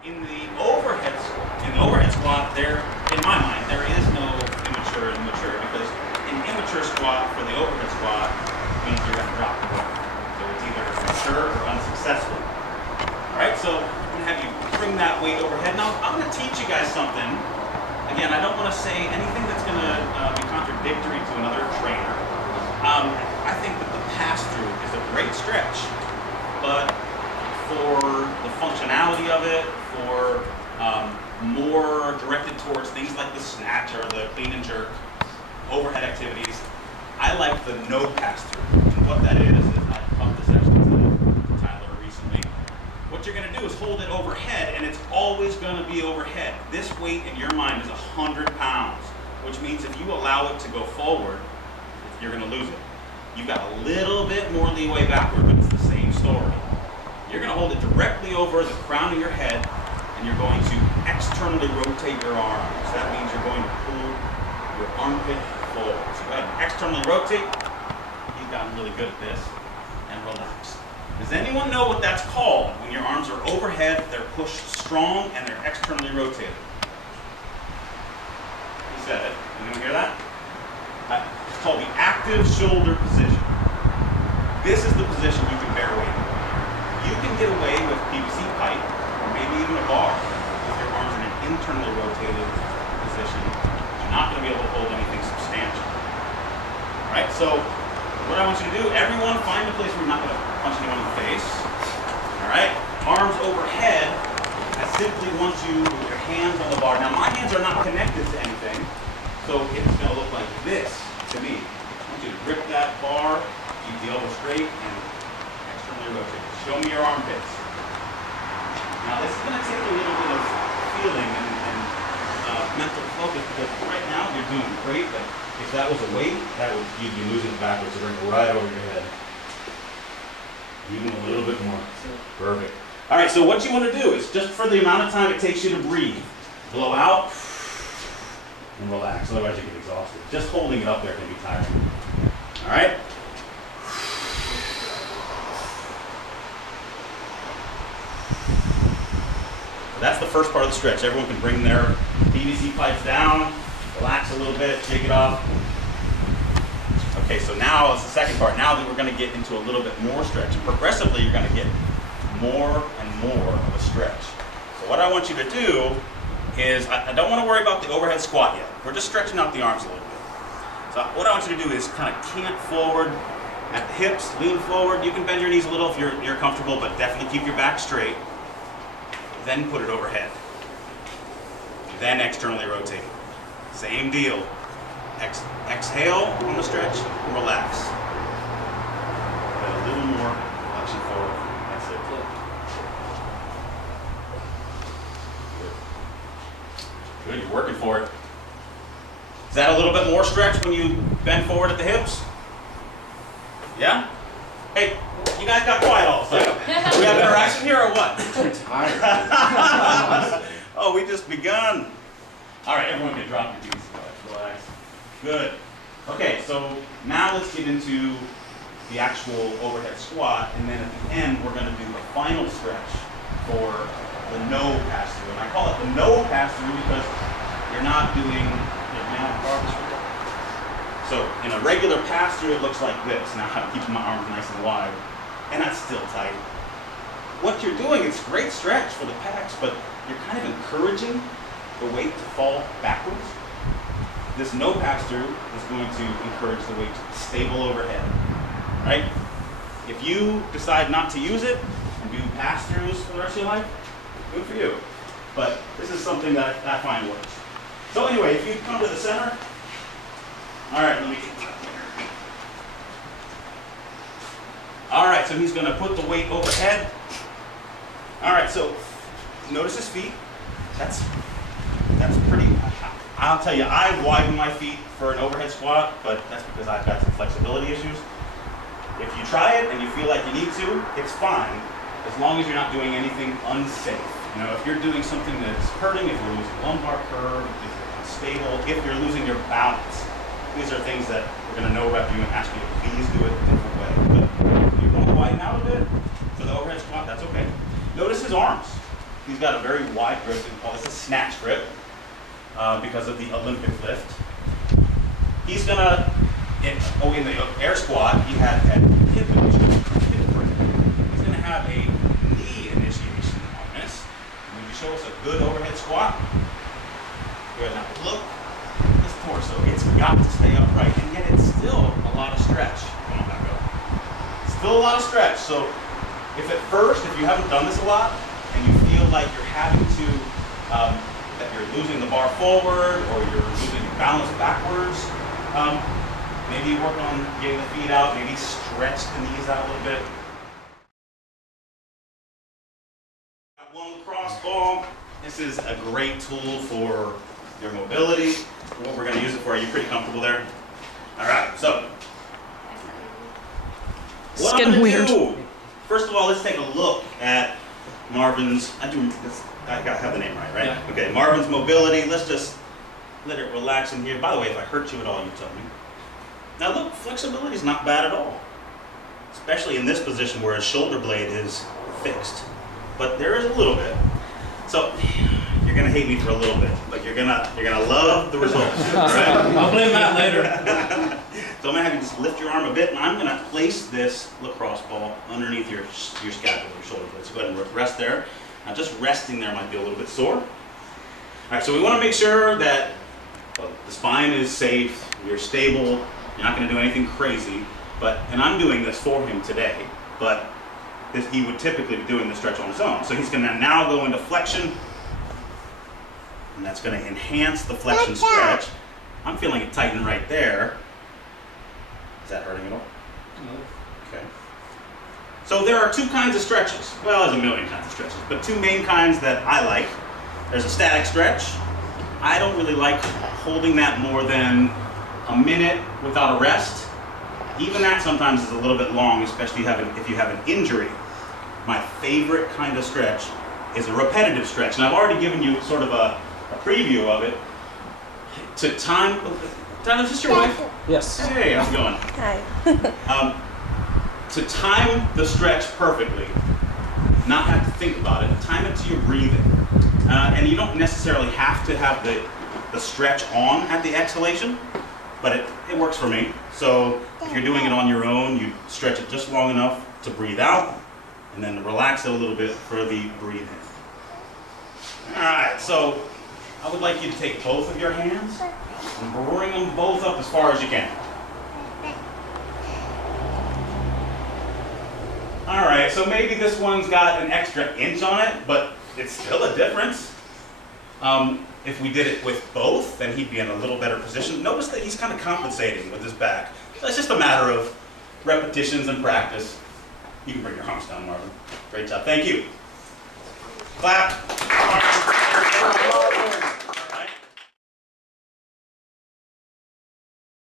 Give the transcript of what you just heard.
In the overhead squat, in my mind, there is no immature and mature, because an immature squat for the overhead squat means you're going to drop the weight. So it's either mature or unsuccessful. All right, so I'm going to have you bring that weight overhead. Now, I'm going to teach you guys something. Again, I don't want to say anything that's going to be contradictory to another trainer. I think that the pass-through is a great stretch, but for the functionality of it, for more directed towards things like the snatch or the clean and jerk overhead activities, I like the no pass-through. And what that is I taught this actually to Tyler recently. What you're going to do is hold it overhead, and it's always going to be overhead. This weight in your mind is 100 pounds, which means if you allow it to go forward, you're going to lose it. You've got a little bit more leeway backward, but it's the same story. You're going to hold it directly over the crown of your head, and you're going to externally rotate your arms. That means you're going to pull your armpit forward. So go ahead and externally rotate. You've gotten really good at this. And relax. Does anyone know what that's called? When your arms are overhead, they're pushed strong, and they're externally rotated. Who said it? Anyone hear that? It's called the active shoulder position. This is the position you can bear weight in. You can get away with PVC pipe, or maybe even a bar, with your arms in an internally rotated position. You're not going to be able to hold anything substantial. All right, so what I want you to do, everyone find a place where you're not going to punch anyone in the face. All right, arms overhead. I simply want you with your hands on the bar. Now, my hands are not connected to anything, so it's going to look like this to me. I want you to grip that bar, keep the elbow straight, and externally rotate. Show me your armpits. Now this is going to take a little bit of feeling and mental focus, because right now you're doing great, but if that was a weight, you'd be losing it backwards. It would go right over your head. Even a little bit more. Perfect. All right, so what you want to do is, just for the amount of time it takes you to breathe, blow out and relax. Otherwise you get exhausted. Just holding it up there can be tiring. All right? That's the first part of the stretch. Everyone can bring their PVC pipes down, relax a little bit, shake it off. Okay, so now it's the second part. Now that we're going to get into a little bit more stretch, and progressively you're going to get more and more of a stretch. So what I want you to do is, I don't want to worry about the overhead squat yet. We're just stretching out the arms a little bit. So what I want you to do is kind of cant forward at the hips, lean forward. You can bend your knees a little if you're comfortable, but definitely keep your back straight. Then put it overhead. Then externally rotate. Same deal. Exhale on the stretch, relax. A little more flexion forward. That's it. Good. Good, you're working for it. Is that a little bit more stretch when you bend forward at the hips? Yeah? Hey, you guys got quiet all of a sudden. Do we have interaction here or what? I'm tired. Oh, we just begun. All right, everyone can drop your knees. Relax. Good. Okay, so now let's get into the actual overhead squat, and then at the end we're going to do the final stretch for the no pass-through. And I call it the no pass-through because you're not doing so in a regular pass-through, it looks like this. Now I'm keeping my arms nice and wide, and that's still tight. What you're doing is a great stretch for the pecs, but you're kind of encouraging the weight to fall backwards. This no pass-through is going to encourage the weight to be stable overhead, right? If you decide not to use it and do pass-throughs for the rest of your life, good for you. But this is something that I find works. So anyway, if you come to the center, all right, let me get that there. All right, so he's going to put the weight overhead. All right, so notice his feet. That's pretty. I'll tell you, I widen my feet for an overhead squat, but that's because I've got some flexibility issues. If you try it and you feel like you need to, it's fine, as long as you're not doing anything unsafe. You know, if you're doing something that's hurting, if you're losing lumbar curve, if you're unstable, if you're losing your balance, these are things that we're going to know about you and ask you to please do it a different way. But if you want to widen out a bit for the overhead squat, that's okay. Notice his arms. He's got a very wide grip. It's a snatch grip because of the Olympic lift. He's gonna, in the air squat, he had hip grip. He's gonna have a knee initiation on this. Would you show us a good overhead squat? Good. Now look at this torso. It's got to stay upright, and yet it's still a lot of stretch. Come on, back up. Still a lot of stretch. So if at first, if you haven't done this a lot, and you feel like you're having to, that you're losing the bar forward, or you're losing your balance backwards, maybe work on getting the feet out, maybe stretch the knees out a little bit. Got one lacrosse ball. This is a great tool for your mobility. What we're going to use it for, are you pretty comfortable there? All right, so. It's getting weird. First of all, let's take a look at Marvin's, I gotta have the name right? Yeah. Okay, Marvin's mobility. Let's just let it relax in here. By the way, if I hurt you at all, you tell me. Now look, flexibility is not bad at all. Especially in this position where his shoulder blade is fixed. But there is a little bit. So, you're gonna hate me for a little bit, but you're gonna love the results. Right? I'll blame Matt later. So I'm gonna have you just lift your arm a bit, and I'm gonna place this lacrosse ball underneath your scapula, your shoulder blade. So go ahead and rest there. Now just resting there might be a little bit sore. All right, so we wanna make sure that the spine is safe, you're stable, you're not gonna do anything crazy, and I'm doing this for him today, but he would typically be doing the stretch on his own. So he's gonna now go into flexion, and that's gonna enhance the flexion stretch. I'm feeling it tighten right there. Is that hurting at all? No. Okay. So there are two kinds of stretches. Well, there's a million kinds of stretches, but two main kinds that I like. There's a static stretch. I don't really like holding that more than a minute without a rest. Even that sometimes is a little bit long, especially if you have an injury. My favorite kind of stretch is a repetitive stretch, and I've already given you sort of a preview of it. To time, is this your wife? Yes. Hey, how's it going? Hi. To time the stretch perfectly, not have to think about it, time it to your breathing. And you don't necessarily have to have the stretch on at the exhalation, but it works for me. So if you're doing it on your own, you stretch it just long enough to breathe out, and then relax it a little bit for the breathe in. All right, so I would like you to take both of your hands and bring them both up as far as you can. All right, so maybe this one's got an extra inch on it, but it's still a difference. If we did it with both, then he'd be in a little better position. Notice that he's kind of compensating with his back. So it's just a matter of repetitions and practice. You can bring your arms down, Marvin. Great job. Thank you. Clap.